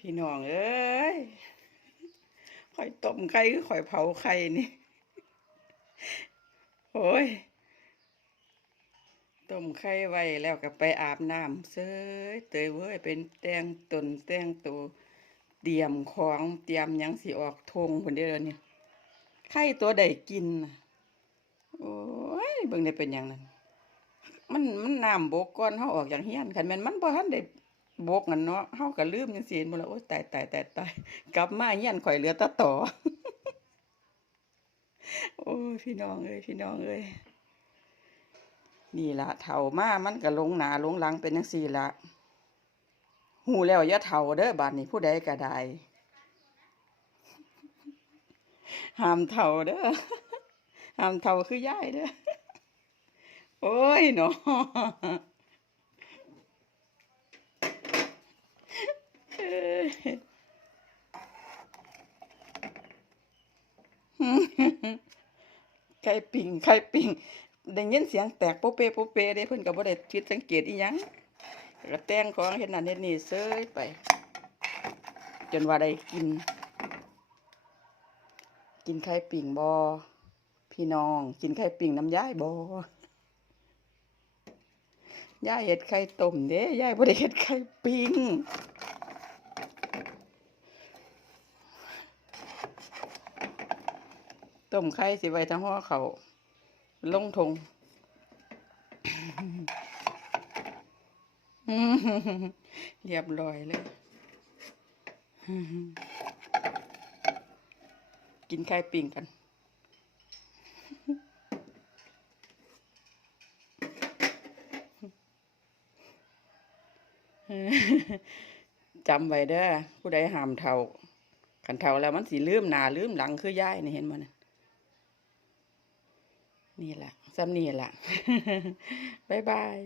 พี่น้องเอ้ยข่อยต้มไข่คือข่อยเผาไข่นี่โอ้ยต้มไข่ไว้แล้วก็ไปอาบน้ำเซ้ยเตยเว้ยเป็นแตงตนแตงตัวเตรียมของเตรียมยังสิออกทงคนเดียวเนี่ยไข่ตัวใดกินน่ะโอ้ยเบิ่งได้เป็นอย่างนั้นมันมันน้ำบกก่อนเฮาออกจากเฮี้ยนคันแมนมันบ่ทันได้ บกนั่นเนาะเฮาก็ลืมจังซี่บ่ล่ะโอ๊ยตายตายตายตายกลับมาเฮียนข่อยเหลือแตะต่อ โอ้พี่น้องเอ้ยพี่น้องเอ้ยนี่ล่ะเฒ่ามามันก็ลงหน้าลงหลังเป็นจังซี่ล่ะหูแล้วอย่าเฒ่าเด้อบัดนี้ผู้ใดก็ได้ห้ามเฒ่าเด้อห้ามเฒ่าคือยายเด้อโอ้ยเนาะ เอ้ย ไข่ปิ่งไข่ปิ่งได้ยินเสียงแตกโป๊ะเปะโป๊ะเปะเด้เพิ่นก็บ่ได้ผิดสังเกตอีหยังก็แต่งของเฮ็ดนั่นเฮ็ดนี่เซยไป จนว่าได้กิน กินไข่ปิ่งบ่พี่น้อง กินไข่ปิ่งน้ำยายบ่ยายเฮ็ดไข่ต้มเด้ยายบ่ได้เฮ็ดไข่ปิ่ง ต้มไข่สิไว้ทั้งหัวเขาลงทงเรียบร้อยเลย กินไข่ปิ่งกันจำไว้เด้อผู้ใดหามเท่าขันเท่าแล้วมันสิลืมหนาลืมหลังคือย่ายนี่เห็นมัน นี่แหละซ้ำนี่แหละ บ๊ายบาย